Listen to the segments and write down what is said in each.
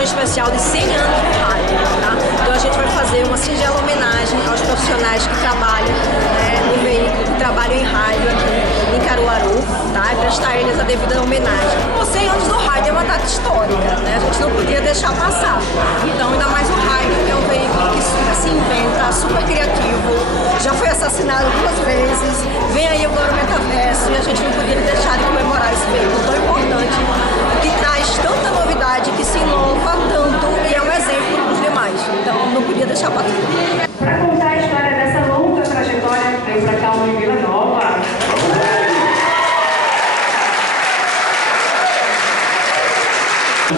edição especial de 100 anos do rádio, tá? Então a gente vai fazer uma singela homenagem aos profissionais que trabalham, né, no veículo, que trabalham em rádio aqui em Caruaru, tá? E prestar a eles a devida homenagem. Os 100 anos do rádio é uma data histórica, né? A gente não podia deixar passar. Então, ainda mais o rádio, que é um veículo que se inventa, super criativo, já foi assassinado 2 vezes, vem aí agora o metaverso e a gente não podia deixar de comemorar esse veículo tão importante, que traz tanta novidade, que se inova tanto e é um exemplo para os demais. Então, não podia deixar passar. Para contar a história dessa longa trajetória, veio para cá uma Vila Nova.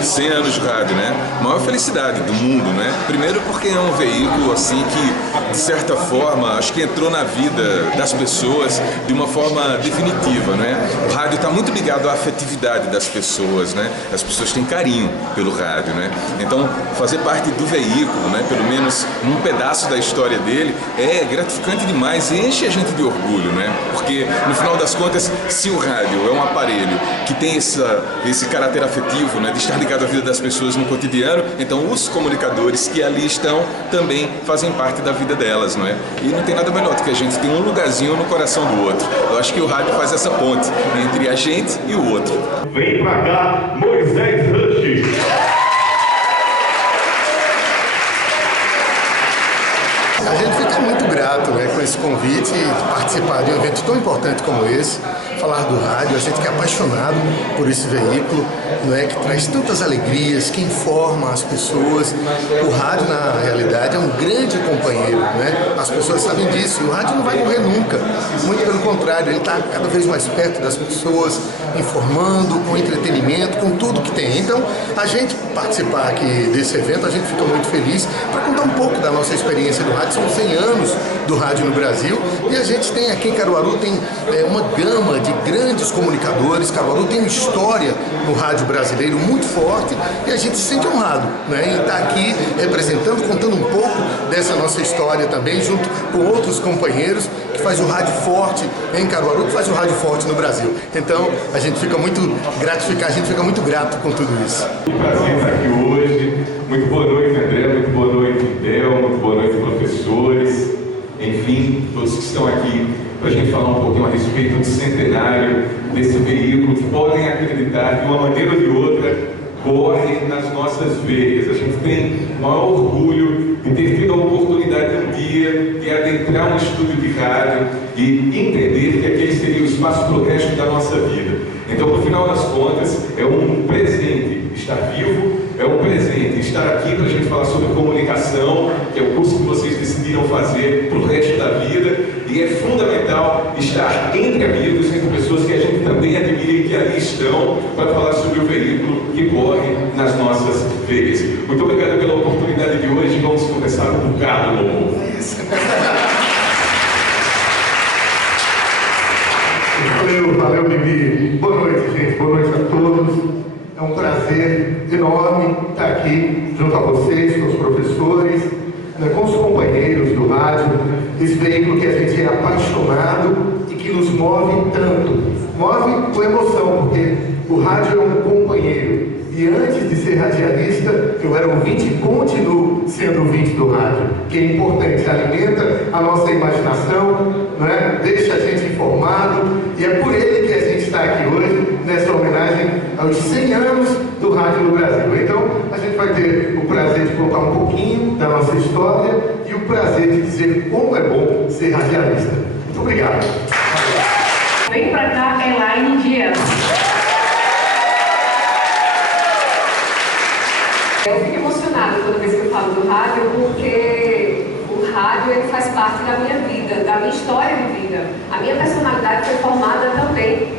100 anos de rádio, né? Maior felicidade do mundo, né? Primeiro porque é um veículo assim que, de certa forma, acho que entrou na vida das pessoas de uma forma definitiva, né? O rádio está muito ligado à afetividade das pessoas, né? As pessoas têm carinho pelo rádio, né? Então, fazer parte do veículo, né? Pelo menos um pedaço da história dele, é gratificante demais e enche a gente de orgulho, né? Porque, no final das contas, se o rádio é um aparelho que tem esse caráter afetivo, né? De estar ligado à vida das pessoas no cotidiano, então os comunicadores que ali estão também fazem parte da vida delas, não é? E não tem nada melhor do que a gente ter um lugarzinho no coração do outro. Eu acho que o rádio faz essa ponte entre a gente e o outro. Vem pra cá, Moisés Rush! A gente fica muito grato, né, com esse convite de participar de um evento tão importante como esse, falar do rádio. A gente que é apaixonado por esse veículo, não é, que traz tantas alegrias, que informa as pessoas. O rádio, na realidade, é um grande companheiro, né? As pessoas sabem disso e o rádio não vai morrer nunca. Muito pelo contrário, ele está cada vez mais perto das pessoas, informando, com entretenimento, com tudo que tem. Então, a gente participar aqui desse evento, a gente fica muito feliz para contar um pouco da nossa experiência do rádio. São 100 anos do rádio no Brasil e a gente tem aqui em Caruaru tem uma gama de grandes comunicadores. Caruaru tem uma história no rádio brasileiro muito forte e a gente se sente honrado, né, em estar aqui representando, contando um pouco dessa nossa história também, junto com outros companheiros que faz o rádio forte em Caruaru, que faz o rádio forte no Brasil. Então a gente fica muito gratificado, a gente fica muito grato com tudo isso. Que prazer estar aqui hoje. Muito boa noite, André, muito boa noite, Del, muito boa noite, professores, enfim, todos que estão aqui para a gente falar um pouquinho a respeito do centenário desse veículo que podem acreditar de uma maneira ou de outra corre nas nossas veias. A gente tem o maior orgulho de ter tido a oportunidade um dia de adentrar um estúdio de rádio e entender que aquele seria o espaço para o resto da nossa vida. Então, no final das contas, é um presente estar vivo, é um presente estar aqui para a gente falar sobre comunicação, que é o curso que vocês decidiram fazer para o resto da vida, e é fundamental estar entre amigos, entre pessoas que a gente também admira e que ali estão para falar sobre o veículo que corre nas nossas veias. Muito obrigado pela oportunidade de hoje. Vamos começar um bocado, meu povo. Valeu, Bibi. Boa noite, gente. Boa noite a todos. É um prazer enorme estar aqui junto a vocês, com os professores, né, com os companheiros do rádio, esse veículo que a gente é apaixonado e que nos move tanto. Move com emoção, porque o rádio é um companheiro. E antes de ser radialista, eu era ouvinte e continuo sendo ouvinte do rádio, que é importante, alimenta a nossa imaginação, né? Deixa a gente informado, e é por ele que a gente está aqui hoje, nessa homenagem aos 100 anos do rádio no Brasil. Então, a gente vai ter o prazer de contar um pouquinho da nossa história e o prazer de dizer como é bom ser radialista. Muito obrigado. Vem pra cá, Elaine Dias. Eu fico emocionada toda vez que eu falo do rádio, porque o rádio ele faz parte da minha vida, da minha história de vida. A minha personalidade foi formada também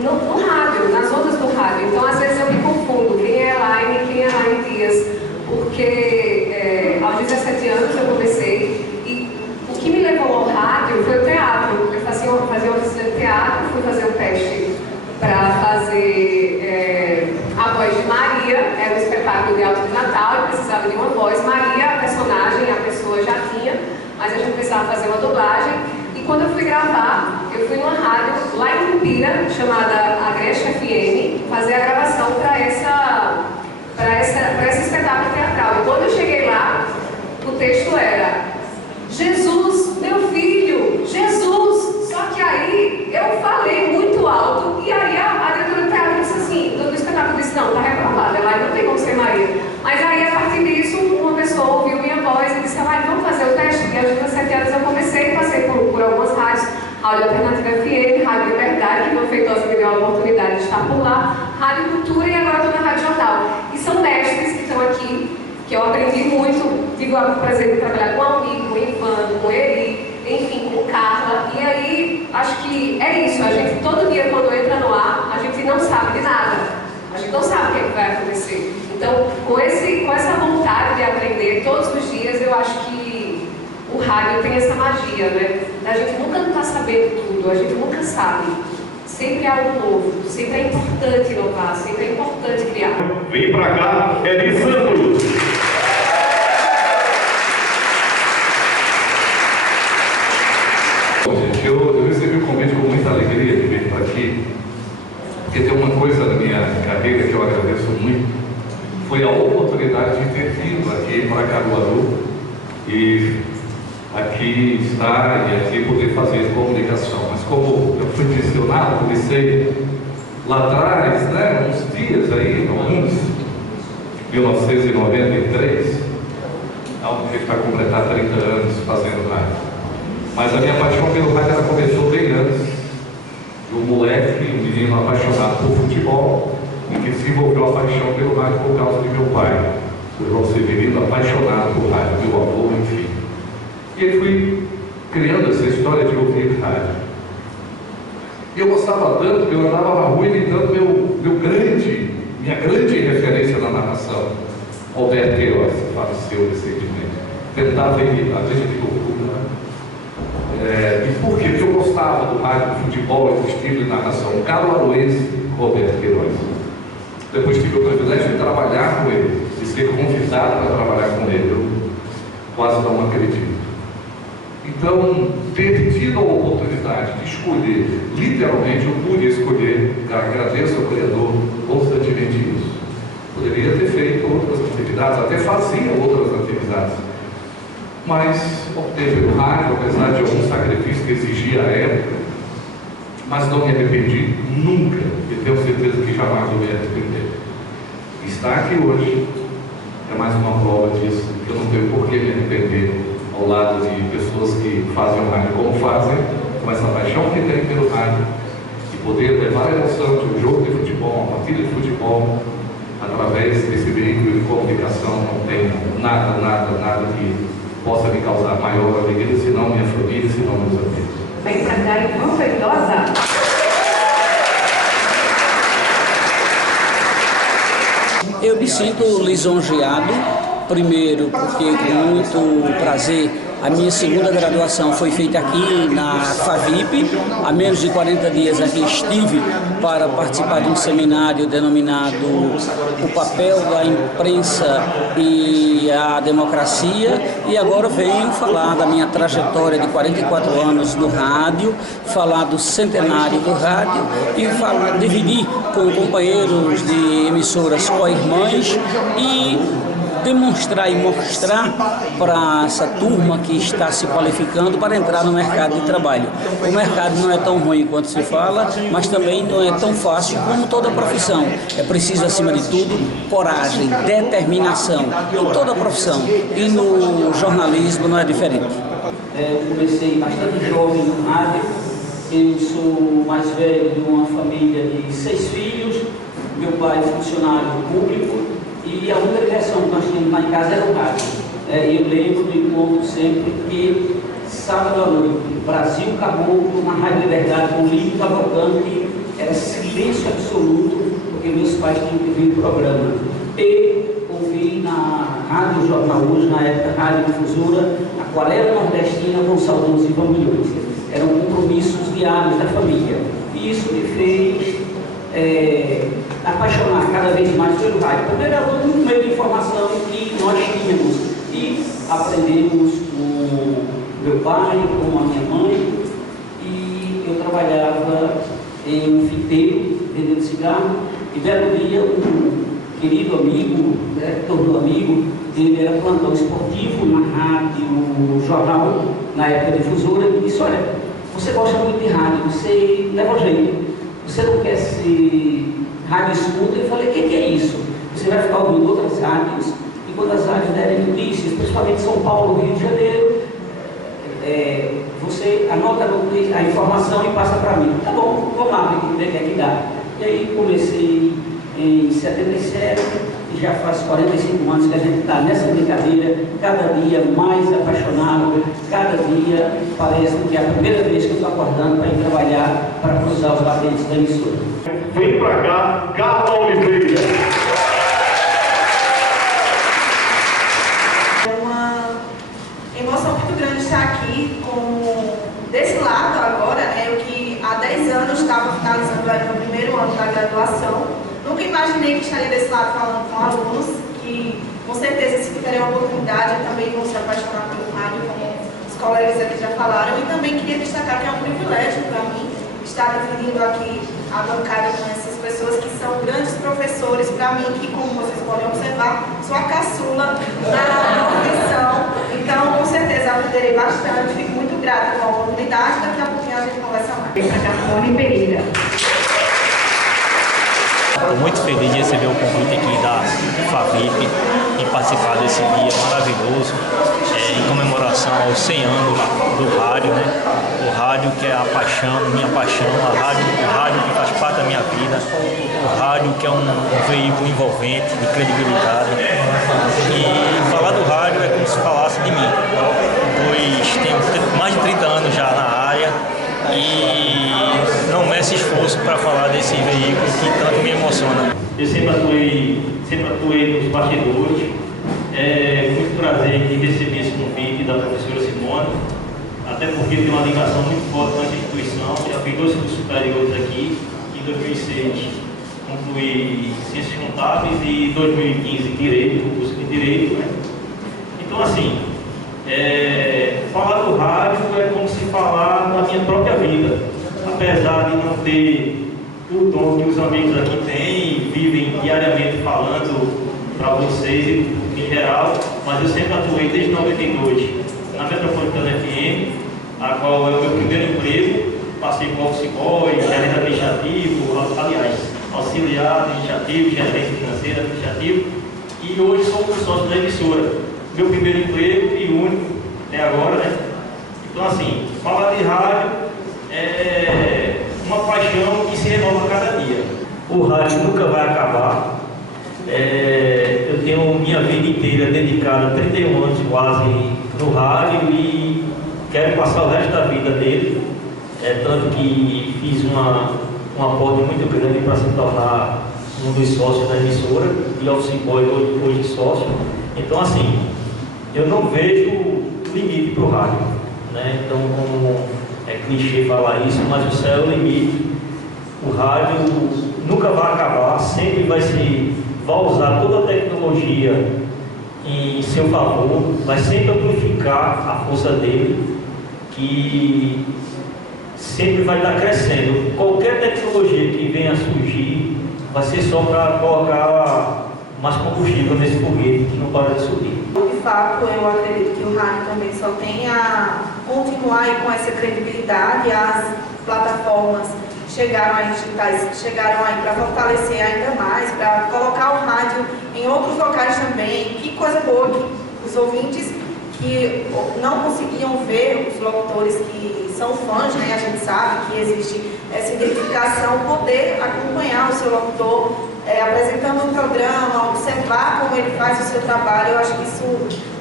no rádio, nas ondas do rádio. Então, às vezes eu me confundo quem é Elaine e quem é Elaine Dias, porque aos 17 anos eu comecei e o que me levou ao rádio foi o teatro. Eu fazia oficina de teatro, fui fazer um teste para fazer A Voz de Maria, era um espetáculo de alto de Natal, eu precisava de uma voz. Maria, a personagem, a pessoa já tinha, mas a gente precisava fazer uma dublagem. E quando eu fui gravar, eu fui numa rádio lá em Cumpira, chamada Agreste FM, fazer a gravação para para esse espetáculo teatral. E quando eu cheguei lá, o texto era: Jesus, meu filho, Jesus. Só que aí eu falei muito alto e aí a diretora do teatro disse assim, do espetáculo disse: não, tá reprovada, ela não tem como ser Maria. Mas aí a partir disso, uma pessoa ouviu minha voz e disse: vamos fazer o teste. E às 17 horas eu comecei, passei por algumas rádios, Rádio Alternativa FM, Rádio Liberdade, que meu feitosa me deu a oportunidade de estar por lá, Rádio Cultura e agora estou na Rádio Jornal. E são mestres que estão aqui, que eu aprendi muito, tive o prazer de trabalhar com o Almir, com o Ivan, com o Eri, enfim, com Carla. E aí, acho que é isso, a gente todo dia quando entra no ar, a gente não sabe de nada. A gente não sabe o que, é que vai acontecer. Então, com essa vontade de aprender todos os dias, eu acho que o rádio tem essa magia, né? A gente nunca está sabendo tudo, a gente nunca sabe. Sempre é algo novo, sempre é importante inovar, sempre é importante criar. Vem pra cá, Eri Santos! Bom, gente, eu recebi o convite com muita alegria de vir para aqui, porque tem uma coisa na minha carreira que eu agradeço muito, foi a oportunidade de ter vindo aqui para Caruaru e aqui estar e aqui poder fazer comunicação. Mas como eu fui mencionado, comecei lá atrás, né, uns dias aí, alguns, 1993, a gente vai completar 30 anos fazendo rádio. Mas a minha paixão pelo rádio ela começou bem antes. Um moleque, um menino apaixonado por futebol e que se envolveu a paixão pelo rádio por causa de meu pai, por João Severino, apaixonado por rádio, meu avô, enfim. E aí fui criando essa história de ouvir rádio. E eu gostava tanto que eu andava na rua imitando minha grande referência na narração, Alberto Queiroz, que faleceu recentemente. Tentava imitar, veja que loucura, né? E por quê? Porque eu gostava do rádio, do futebol e do estilo de narração. O caruaruense Roberto Queiroz. Depois tive o privilégio de trabalhar com ele, de ser convidado para trabalhar com ele. Eu quase não acredito. Então, ter tido a oportunidade de escolher, literalmente eu pude escolher, agradeço ao Criador constantemente isso. Poderia ter feito outras atividades, até fazia outras atividades. Mas optei pelo rádio, apesar de algum sacrifício que exigia a época, mas não me arrependi nunca, e tenho certeza que jamais eu me arrepender. Estar aqui hoje é mais uma prova disso, que eu não tenho por que me arrepender ao lado de pessoas que fazem o rádio como fazem, com essa paixão que tem pelo rádio, e poder levar a emoção de um jogo de futebol, uma partida de futebol, através desse veículo de comunicação. Não tem nada que possa me causar maior alegria, senão minha família, senão meus amigos. Vem pra cá, irmã feitosa. Eu me sinto lisonjeado, primeiro porque com muito prazer a minha segunda graduação foi feita aqui na FAVIP. Há menos de 40 dias aqui estive para participar de um seminário denominado O Papel da Imprensa e a Democracia, e agora venho falar da minha trajetória de 44 anos no rádio, falar do centenário do rádio e dividir com companheiros de emissoras co-irmãs e demonstrar e mostrar para essa turma que está se qualificando para entrar no mercado de trabalho. O mercado não é tão ruim quanto se fala, mas também não é tão fácil como toda profissão. É preciso, acima de tudo, coragem, determinação, em toda profissão. E no jornalismo não é diferente. Eu comecei bastante jovem no rádio. Eu sou mais velho de uma família de 6 filhos. Meu pai é funcionário público. E a única diversão que nós tínhamos lá em casa era o rádio. Eu lembro do encontro sempre que, sábado à noite, Brasil Caboclo, na Rádio Liberdade, com o livro tocando, que era silêncio absoluto, porque meus pais tinham que ver o programa. E ouvi na Rádio Jornal hoje, na época Rádio Difusora, Aquarela Nordestina com o saudoso Ivan Milhões. Eram compromissos diários da família. E isso me fez apaixonar cada vez mais pelo rádio. Primeiro era o único meio de informação que nós tínhamos e aprendemos com meu pai, com a minha mãe, e eu trabalhava em um fiteiro vendendo cigarro, e belo dia um querido amigo, né, todo amigo, ele era plantão esportivo na rádio, no jornal, na época difusora, e disse, olha, você gosta muito de rádio, você leva jeito, você não quer ser rádio escuta? Eu falei, o que é isso? Você vai ficar ouvindo outras rádios, e quando as rádios derem notícias, principalmente São Paulo, Rio de Janeiro, você anota a informação e passa para mim. Tá bom, vamos lá, ver o que é que dá. E aí comecei em 77, e já faz 45 anos que a gente está nessa brincadeira, cada dia mais apaixonado, cada dia parece que é a primeira vez que eu estou acordando para ir trabalhar, para cruzar os batentes da emissora. Vem para cá, Carla Oliveira. É uma emoção muito grande estar aqui desse lado agora, né? Eu que há 10 anos estava finalizando o primeiro ano da graduação. Nunca imaginei que estaria desse lado falando com alunos que, com certeza, se tiverem a oportunidade, também vão se apaixonar pelo rádio, como os colegas aqui já falaram. E também queria destacar que é um privilégio para mim estar dividindo aqui a bancada com essas pessoas que são grandes professores para mim, que, como vocês podem observar, sou a caçula da profissão. Então, com certeza, aprenderei bastante. Fico muito grata com a oportunidade. Daqui a pouquinho a gente conversa mais. Carla Pereira. Estou muito feliz de receber o convite aqui da FAVIP e participar desse dia maravilhoso em comemoração aos 100 anos do rádio, né? O rádio que é a paixão, minha paixão, o rádio que faz parte da minha vida, o rádio que é um veículo envolvente, de credibilidade. E falar do rádio é como se falasse de mim, pois tenho mais de 30 anos já na área e não meço esforço para falar desse veículo que tanto me emociona. Eu sempre atuei nos bastidores. É muito prazer de receber esse convite da professora Simone, até porque tem uma ligação muito forte com essa instituição. Já fiz 2 cursos superiores aqui. Em 2006 concluí Ciências Contábeis e em 2015 Direito, o curso de Direito, né? Então, assim, falar do rádio é como se falar na minha própria vida. Apesar de não ter o dom que os amigos aqui têm, vivem diariamente falando para vocês em geral, mas eu sempre atuei desde 92 na Metropolitana FM, a qual é o meu primeiro emprego. Passei como office boy, gerente administrativo, aliás, auxiliar administrativo, gerente financeiro administrativo, e hoje sou sócio da emissora. Meu primeiro emprego e único até agora, né? Então, assim, falar de rádio é uma paixão que se renova cada dia. O rádio nunca vai acabar. Eu tenho minha vida inteira dedicada, 31 anos quase, no rádio e quero passar o resto da vida dele. Tanto que fiz um aporte muito grande para se tornar um dos sócios da emissora e office boy hoje sócio. Então, assim, eu não vejo limite para o rádio, né? Então, como é clichê falar isso, mas o céu é o limite. O rádio nunca vai acabar, sempre vai usar toda a tecnologia em seu favor, vai sempre amplificar a força dele, que sempre vai estar crescendo. Qualquer tecnologia que venha a surgir vai ser só para colocar mais combustível nesse foguete que não para de subir. De fato, eu acredito que o rádio também só tem a continuar aí com essa credibilidade. As plataformas chegaram aí para fortalecer ainda mais, para colocar o rádio em outros locais também. Que coisa boa que os ouvintes que não conseguiam ver os locutores que são fãs, né? A gente sabe que existe essa identificação, poder acompanhar o seu locutor apresentando um programa, observar como ele faz o seu trabalho. Eu acho que isso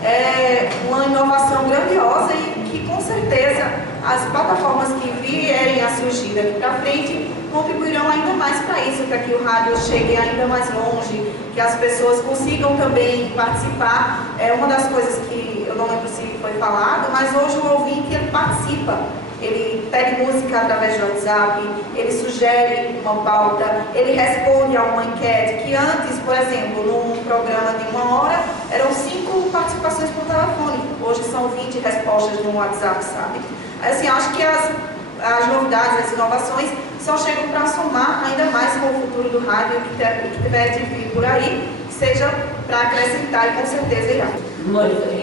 é uma inovação grandiosa e que, com certeza, as plataformas que vierem a surgir daqui para frente contribuirão ainda mais para isso, para que o rádio chegue ainda mais longe, que as pessoas consigam também participar. É uma das coisas que eu não lembro se foi falado, mas hoje o ouvinte ele participa. Ele pede música através do WhatsApp, ele sugere uma pauta, ele responde a uma enquete que antes, por exemplo, num programa de 1 hora, eram 5 participações por telefone. Hoje são 20 respostas no WhatsApp, sabe? Assim, acho que as novidades, as inovações só chegam para somar ainda mais com o futuro do rádio e o que tiver de vir por aí, seja para acrescentar e com certeza irá.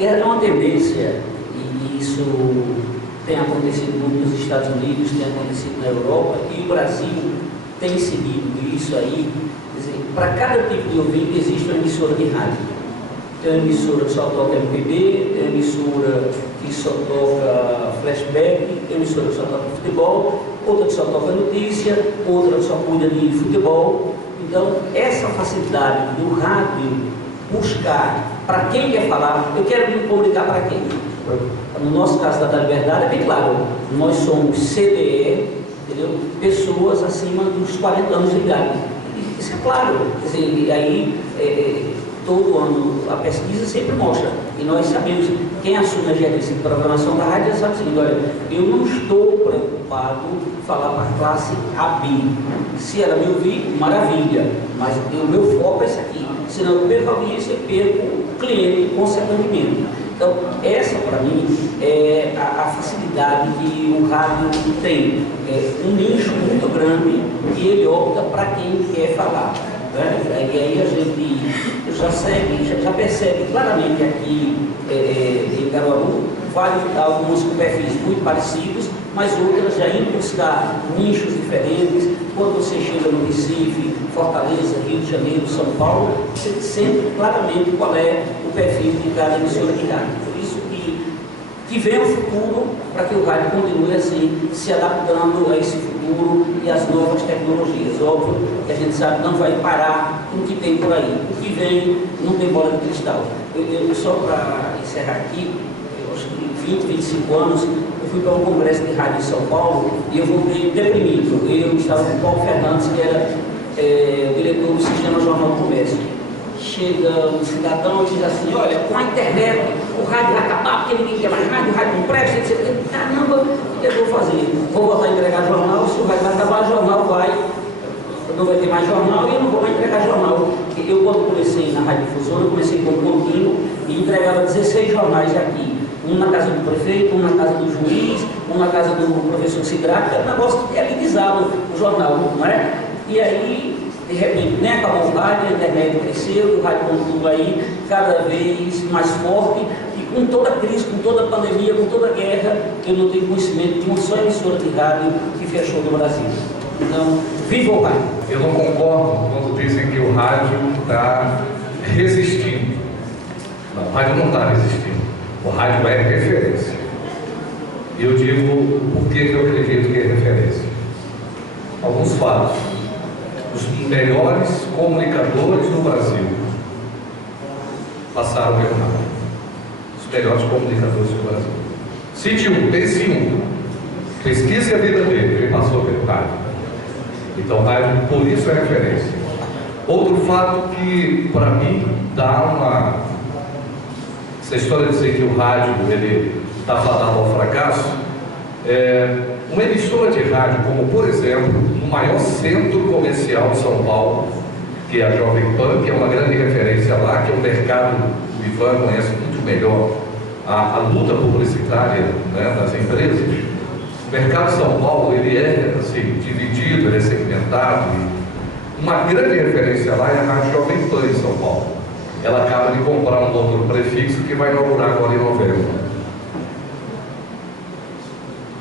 É uma tendência, e isso tem acontecido muito nos Estados Unidos, tem acontecido na Europa, e o Brasil tem seguido isso aí. Para cada tipo de ouvinte existe uma emissora de rádio. Tem uma emissora que só toca MPB, tem uma emissora que só toca flashback, tem uma emissora que só toca futebol, outra que só toca notícia, outra que só cuida de futebol. Então, essa facilidade do rádio buscar para quem quer falar, eu quero me comunicar para quem? No nosso caso da Liberdade é bem claro, nós somos CDE, entendeu? Pessoas acima dos 40 anos de idade. Isso é claro, quer dizer, aí todo ano a pesquisa sempre mostra, e nós sabemos, quem assume a gerência de programação da rádio sabe o seguinte: olha, eu não estou preocupado em falar para a classe AB. Se ela me ouvir, maravilha, mas o meu foco é esse aqui, senão eu perco a audiência e perco o cliente, consequentemente. Então, essa para mim é a facilidade que o rádio tem, um nicho muito grande e ele opta para quem quer falar. Né? E aí a gente já segue, já percebe claramente aqui em Caruaru, alguns com perfis muito parecidos, mas outras já indo buscar nichos diferentes. Quando você chega no Recife, Fortaleza, Rio de Janeiro, São Paulo, você sente claramente qual é o perfil de cada emissora de rádio. Por isso que vem o futuro para que o rádio continue assim, se adaptando a esse futuro e às novas tecnologias. Óbvio que a gente sabe que não vai parar com o que tem por aí. O que vem não tem bola de cristal. Só para encerrar aqui, eu acho que 20, 25 anos, eu fui para um congresso de rádio em São Paulo e eu voltei deprimido. Eu estava com o Paulo Fernandes, que era o diretor do Sistema Jornal do Comércio. Chega um cidadão e diz assim: olha, com a internet o rádio vai acabar porque ninguém quer mais rádio, o rádio não presta, etc. Caramba, o que eu vou fazer? Vou botar a entregar jornal, se o rádio vai acabar, o jornal não vai ter mais jornal e eu não vou mais entregar jornal. Eu, quando comecei na Rádio Difusora, eu comecei com um contínuo e entregava 16 jornais aqui. Um na casa do prefeito, um na casa do juiz, um na casa do professor Sidrato, que era um negócio que elitizava o jornal, não é? E aí, de repente, nem acabou o rádio, a internet cresceu, o rádio continua aí cada vez mais forte, e com toda a crise, com toda a pandemia, com toda a guerra, eu não tenho conhecimento de uma só emissora de rádio que fechou no Brasil. Então, viva o rádio! Eu não concordo quando dizem que o rádio está resistindo. Não, o rádio não está resistindo. O rádio é referência. E eu digo por que eu acredito que é referência. Alguns fatos. Os melhores comunicadores do Brasil passaram pelo rádio. Os melhores comunicadores do Brasil. Cite um, pense um. Pesquise a vida dele, ele passou pelo rádio. Então, rádio, por isso é referência. Outro fato que, para mim, dá essa história de dizer que o rádio está fadado ao fracasso, uma emissora de rádio, como, por exemplo, o maior centro comercial de São Paulo, que é a Jovem Pan, que é uma grande referência lá, que é um mercado, o Ivan conhece muito melhor a luta publicitária, né, das empresas. O mercado de São Paulo, ele é assim, dividido, ele é segmentado. Uma grande referência lá é a Rádio Jovem Pan em São Paulo. Ela acaba de comprar um outro prefixo que vai inaugurar agora em novembro.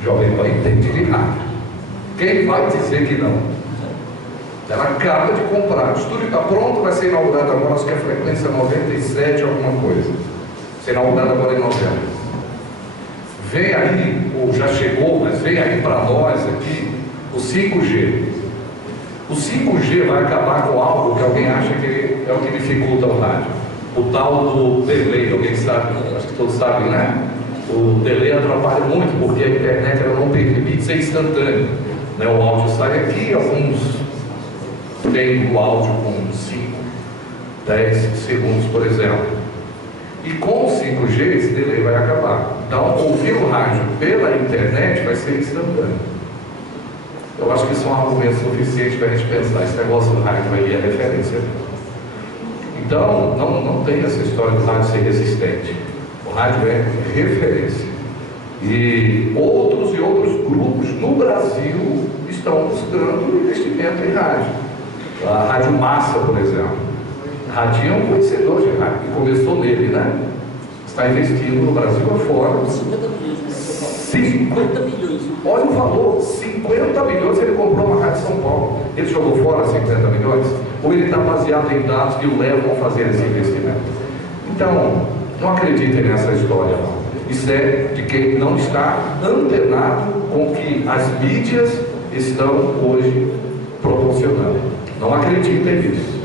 Jovem Pan entende de rádio. Quem vai dizer que não? Ela acaba de comprar. O estúdio está pronto, vai ser inaugurado agora, acho que a frequência 97, alguma coisa. Vai ser inaugurado agora em novembro. Vem aí, ou já chegou, mas vem aí para nós aqui, o 5G. O 5G vai acabar com algo que alguém acha que é o que dificulta o rádio. O tal do delay, alguém sabe, acho que todos sabem, né? O delay atrapalha muito, porque a internet ela não permite ser instantâneo. Né? O áudio sai aqui, alguns têm o áudio com 5, 10 segundos, por exemplo. E com o 5G, esse delay vai acabar. Então, ouvir o rádio pela internet vai ser instantâneo. Eu acho que isso é um argumento suficiente para a gente pensar. Esse negócio do rádio aí é referência. Então, não tem essa história do rádio ser resistente. O rádio é referência. E outros grupos no Brasil estão estão buscando investimento em rádio. A Rádio Massa, por exemplo. Radinho é um conhecedor de rádio, que começou nele, né? Está investindo no Brasil afora. 50 milhões. Olha o valor, 50 milhões ele comprou uma rádio de São Paulo. Ele jogou fora 50 milhões? Ou ele está baseado em dados que o levam a fazer esse investimento? Então, não acreditem nessa história, não. Isso é de quem não está antenado com o que as mídias estão hoje proporcionando. Não acreditem nisso.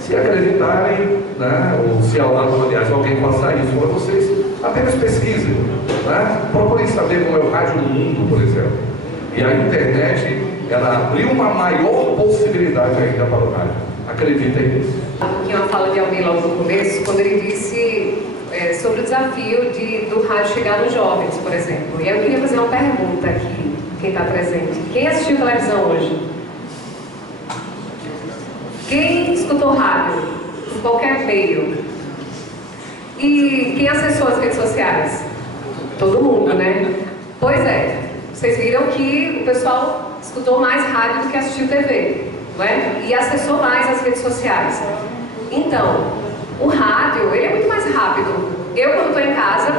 Se acreditarem, né, ou se aliás, alguém passar isso para vocês, apenas pesquisem. Né? Procurem saber como é o rádio no mundo, por exemplo. E a internet, ela abriu uma maior possibilidade ainda para o rádio. Acreditem nisso. Tinha uma fala de alguém logo no começo, quando ele disse sobre o desafio do rádio chegar nos jovens, por exemplo. E eu queria fazer uma pergunta aqui, quem está presente. Quem assistiu televisão hoje? Quem escutou rádio? Em qualquer meio? E quem acessou as redes sociais? Todo mundo, né? Pois é. Vocês viram que o pessoal escutou mais rádio do que assistiu TV, não é? E acessou mais as redes sociais. Então, o rádio, ele é muito mais rápido. Eu, quando estou em casa,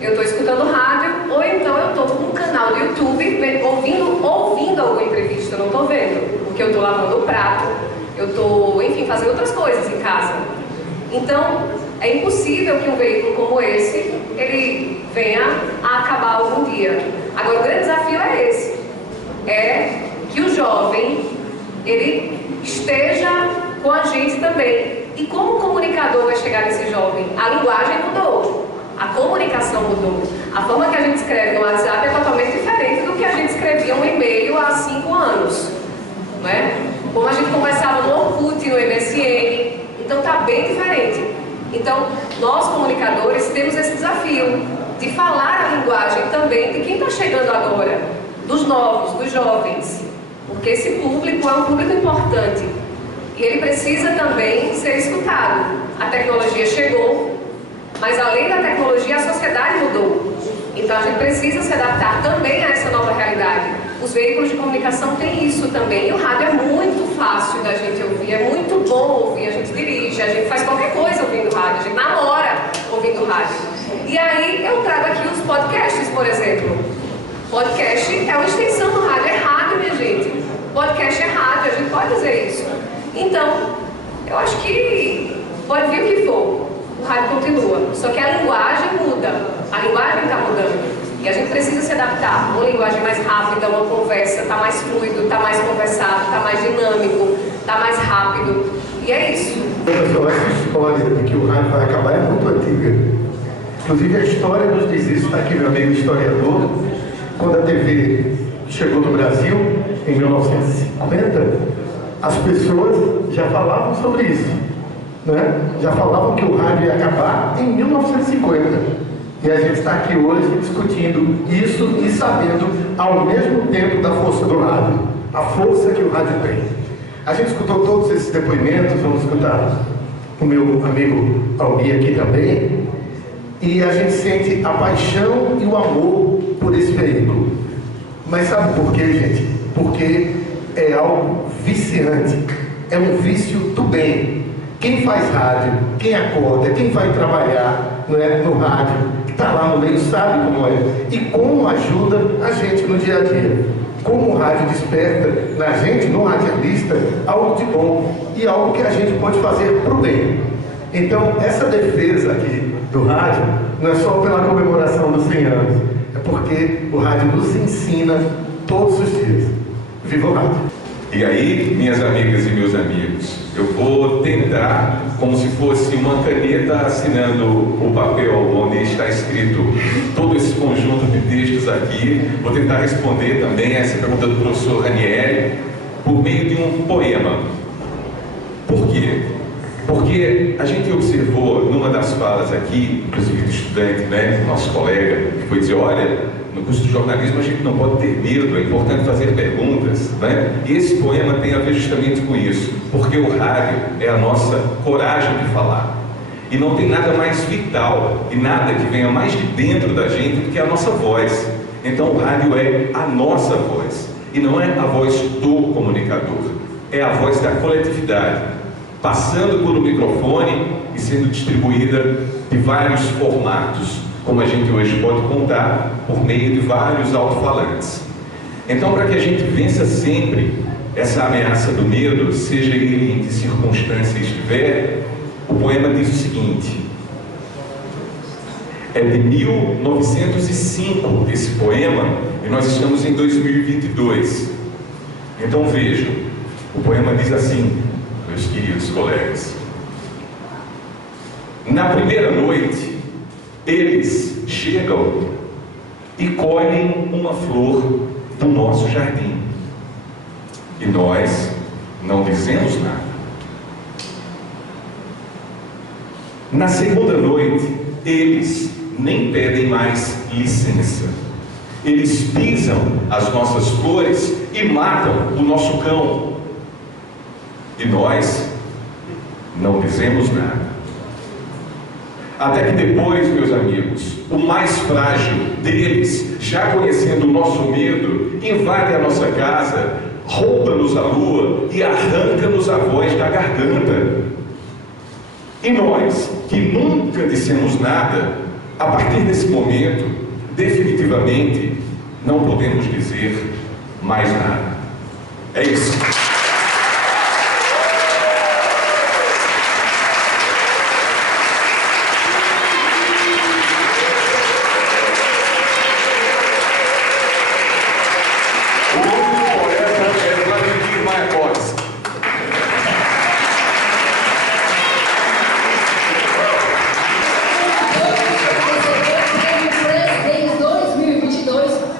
eu estou escutando rádio, ou então eu estou com um canal do YouTube ouvindo alguma entrevista, eu não estou vendo, porque eu estou lavando o prato, eu estou, enfim, fazendo outras coisas em casa. Então, é impossível que um veículo como esse, ele venha a acabar algum dia. Agora, o grande desafio é esse, é que o jovem, ele esteja com a gente também. E como o comunicador vai chegar nesse jovem? A linguagem mudou, a comunicação mudou. A forma que a gente escreve no WhatsApp é totalmente diferente do que a gente escrevia um e-mail há 5 anos. Não é? Como a gente conversava no Orkut, no MSN. Então está bem diferente. Então, nós comunicadores temos esse desafio de falar a linguagem também de quem está chegando agora, dos novos, dos jovens. Porque esse público é um público importante. E ele precisa também ser escutado. A tecnologia chegou, mas além da tecnologia, a sociedade mudou. Então a gente precisa se adaptar também a essa nova realidade. Os veículos de comunicação têm isso também. E o rádio é muito fácil da gente ouvir, é muito bom ouvir. A gente dirige, a gente faz qualquer coisa ouvindo rádio, a gente namora ouvindo rádio. E aí eu trago aqui os podcasts, por exemplo. Podcast é uma extensão do rádio, é rádio, minha gente. Podcast é rádio, a gente pode dizer isso. Então, eu acho que pode vir o que for, o rádio continua, só que a linguagem muda, a linguagem está mudando e a gente precisa se adaptar. Uma linguagem mais rápida, uma conversa, está mais fluido, está mais conversado, está mais dinâmico, está mais rápido, e é isso. Pessoal, essa história de que o rádio vai acabar é muito antiga. Inclusive a história nos diz isso, está aqui meu amigo historiador, quando a TV chegou no Brasil, em 1950, as pessoas já falavam sobre isso, né? Já falavam que o rádio ia acabar em 1950. E a gente está aqui hoje discutindo isso e sabendo ao mesmo tempo da força do rádio, a força que o rádio tem. A gente escutou todos esses depoimentos, vamos escutar o meu amigo Almir aqui também, e a gente sente a paixão e o amor por esse veículo. Mas sabe por quê, gente? Porque é algo viciante, é um vício do bem. Quem faz rádio, quem acorda, quem vai trabalhar no rádio, que está lá no meio, sabe como é e como ajuda a gente no dia a dia. Como o rádio desperta na gente, no radialista, algo de bom e algo que a gente pode fazer para o bem. Então, essa defesa aqui do rádio não é só pela comemoração dos 100 anos, é porque o rádio nos ensina todos os dias. Viva o rádio! E aí, minhas amigas e meus amigos, eu vou tentar, como se fosse uma caneta assinando o papel onde está escrito todo esse conjunto de textos aqui, vou tentar responder também a essa pergunta do professor Ranieri por meio de um poema. Por quê? Porque a gente observou numa das falas aqui, inclusive do estudante, né, nosso colega, que foi dizer, olha, no curso de jornalismo a gente não pode ter medo, é importante fazer perguntas, né? E esse poema tem a ver justamente com isso, porque o rádio é a nossa coragem de falar. E não tem nada mais vital e nada que venha mais de dentro da gente do que a nossa voz. Então o rádio é a nossa voz. E não é a voz do comunicador, é a voz da coletividade, passando por um microfone e sendo distribuída de vários formatos, como a gente hoje pode contar por meio de vários alto-falantes. Então, para que a gente vença sempre essa ameaça do medo, seja ele em que circunstância estiver, o poema diz o seguinte: é de 1905 esse poema, e nós estamos em 2022. Então vejam, o poema diz assim, meus queridos colegas: na primeira noite, eles chegam e colhem uma flor do nosso jardim, e nós não dizemos nada. Na segunda noite, eles nem pedem mais licença. Eles pisam as nossas flores e matam o nosso cão. E nós não dizemos nada. Até que depois, meus amigos, o mais frágil deles, já conhecendo o nosso medo, invade a nossa casa, rouba-nos a lua e arranca-nos a voz da garganta. E nós, que nunca dissemos nada, a partir desse momento, definitivamente, não podemos dizer mais nada. É isso.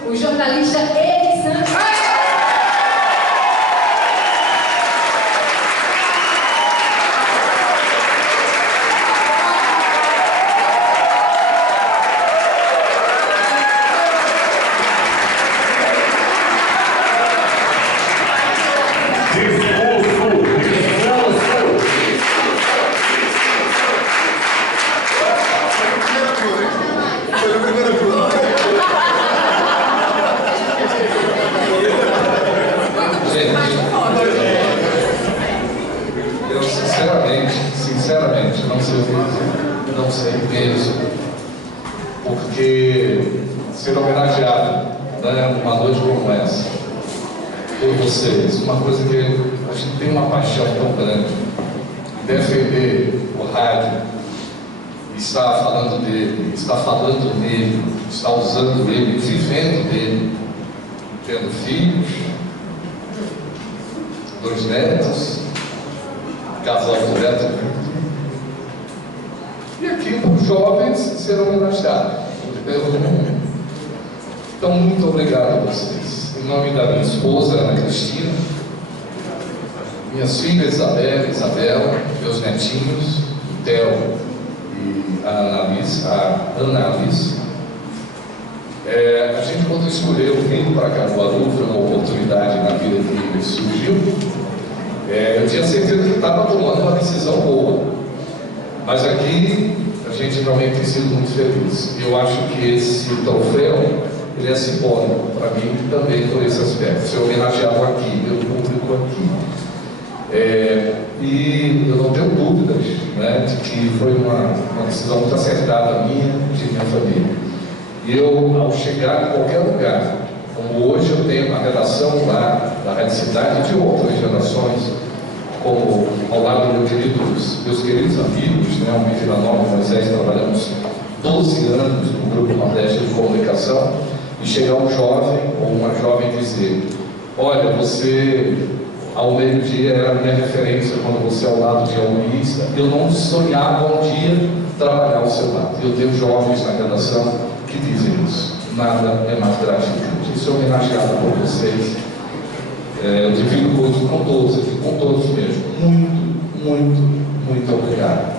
O jornalista Eli Santos. Eu sinceramente, não sei mesmo, porque ser homenageado, né, numa noite como essa, por vocês, uma coisa que a gente tem uma paixão tão grande, defender o rádio, estar falando dele, estar falando nele, estar usando ele, vivendo dele, tendo filhos, 2 netos, casal com neto, e aqui para os jovens ser homenageados pelo mundo. Então, muito obrigado a vocês. Em nome da minha esposa, Ana Cristina, minhas filhas Isabel, meus netinhos, o Theo e a Ana Alice. A gente, quando escolheu vir para Caruaru, foi uma oportunidade na vida que surgiu. Eu tinha certeza que estava tomando uma decisão boa, mas aqui a gente realmente tem sido muito feliz. Eu acho que esse troféu, ele é simbólico para mim também por esse aspecto, ser homenageado aqui, pelo público aqui. E eu não tenho dúvidas, né, de que foi uma decisão muito acertada minha e de minha família. E eu, ao chegar em qualquer lugar, como hoje eu tenho uma redação lá da Rádio Cidade e de outras redações, como ao lado dos meus queridos amigos, né, o Vila Nova e Moisés, trabalhamos 12 anos no Grupo Nordeste de Comunicação, e chegar um jovem ou uma jovem dizer: olha, você ao meio-dia era a minha referência quando você ao lado de Luiz, eu não sonhava um dia trabalhar ao seu lado. Eu tenho jovens na redação que dizem isso. Nada é mais gratificante. Isso é homenageado por vocês. Eu divido hoje com todos aqui, com todos mesmo. Muito, muito, muito obrigado.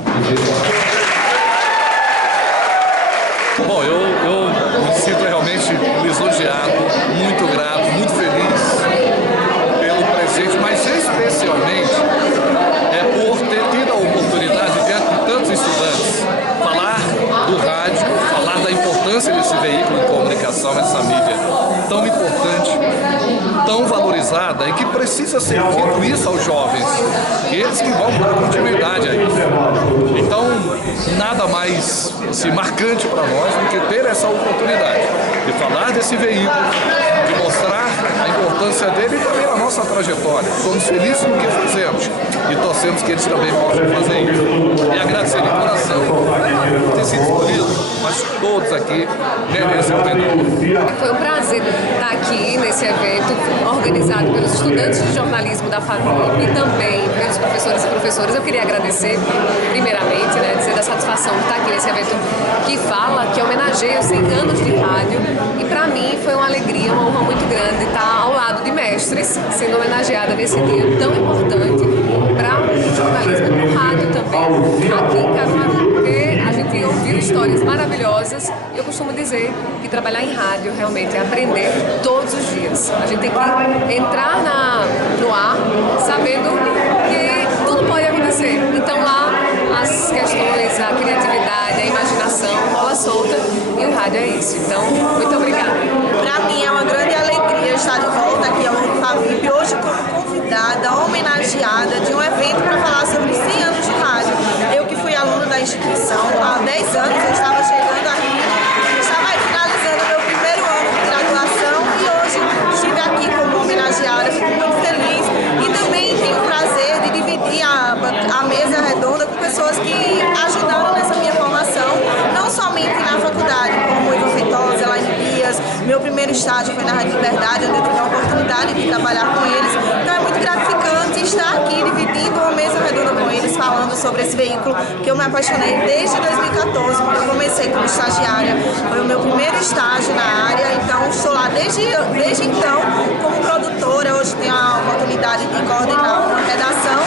Bom, eu me sinto realmente lisonjeado, muito grato, muito feliz pelo presente, mas especialmente por ter tido a oportunidade, diante de tantos estudantes, falar do rádio, falar da importância importância desse veículo de comunicação, essa mídia tão importante, tão valorizada e que precisa ser dito isso aos jovens, eles que vão dar continuidade a isso. Então, nada mais assim, marcante para nós do que ter essa oportunidade de falar desse veículo, de mostrar a importância dele e também a nossa trajetória. Somos felizes no que fazemos e torcemos que eles também possam fazer isso. E agradecer de coração por ter sido escolhido, mas todos aqui merecem o menor. Foi um prazer estar aqui nesse evento organizado pelos estudantes de jornalismo da FAVIP e também pelos professores e professoras. Eu queria agradecer, primeiramente, dizer da satisfação de estar aqui nesse evento que homenageia os 100 anos de rádio. E para mim foi uma alegria, uma honra muito grande estar ao lado de mestres, sendo homenageada nesse dia tão importante para o jornalismo e o rádio também, aqui em Caruaru, porque a gente ouviu histórias maravilhosas e eu costumo dizer que trabalhar em rádio realmente é aprender todos os dias. A gente tem que entrar no ar sabendo que tudo pode acontecer. Então lá as questões, a criatividade, a imaginação rola solta e o rádio é isso. Então, muito obrigada. Para mim é uma grande alegria estar de volta aqui ao FAVIP, hoje como convidada, homenageada de um evento para falar sobre os 100 anos de rádio. Eu que fui aluna da instituição há 10 anos, eu estava chegando aqui, estava finalizando meu primeiro ano de graduação e hoje estive aqui como homenageada, fico muito feliz e também tenho o prazer de dividir a mesa redonda com pessoas que ajudaram nessa minha formação, não somente na faculdade, como Iva Feitosa, Elaine Dias. Meu primeiro estágio foi na Rádio Liberdade, onde eu tive a oportunidade de trabalhar com eles. Então é muito gratificante estar aqui dividindo uma mesa redonda com eles, falando sobre esse veículo que eu me apaixonei desde 2014, quando eu comecei como estagiária. Foi o meu primeiro estágio na área, então estou lá desde então como produtora. Hoje tenho a oportunidade de coordenar uma redação